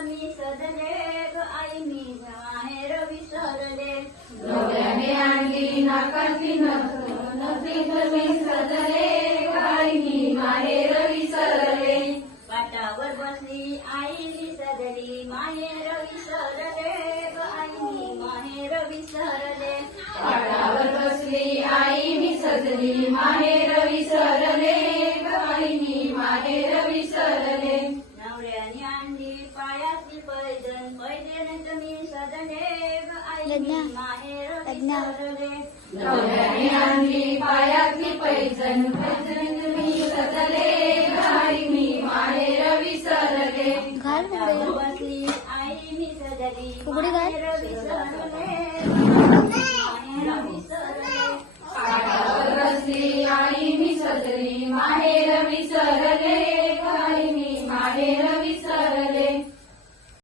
मी सजले ग आई मी माहेर विसरले डोळ्याने आणली नाकांनी नथीत मी सजले ग आई मी माहेर विसरले पाटावर बसली आई मी सजली माहेर विसरले ग आई मी माहेर विसरले पाटावर बसली आई मी सजली माहेर विसरले ग आई मी माहेर विसरले नवऱ्याने आणली पायातली पैजण पैजण मी सजले ग आई मी माहेर विसरले डोळ्याने आणली पायातली पैजण मी सजले ग आई मी माहेर विसरले पाटावर बसली आई मी सजली फुगडी घाल. माहेर विसरले माहेर विसरले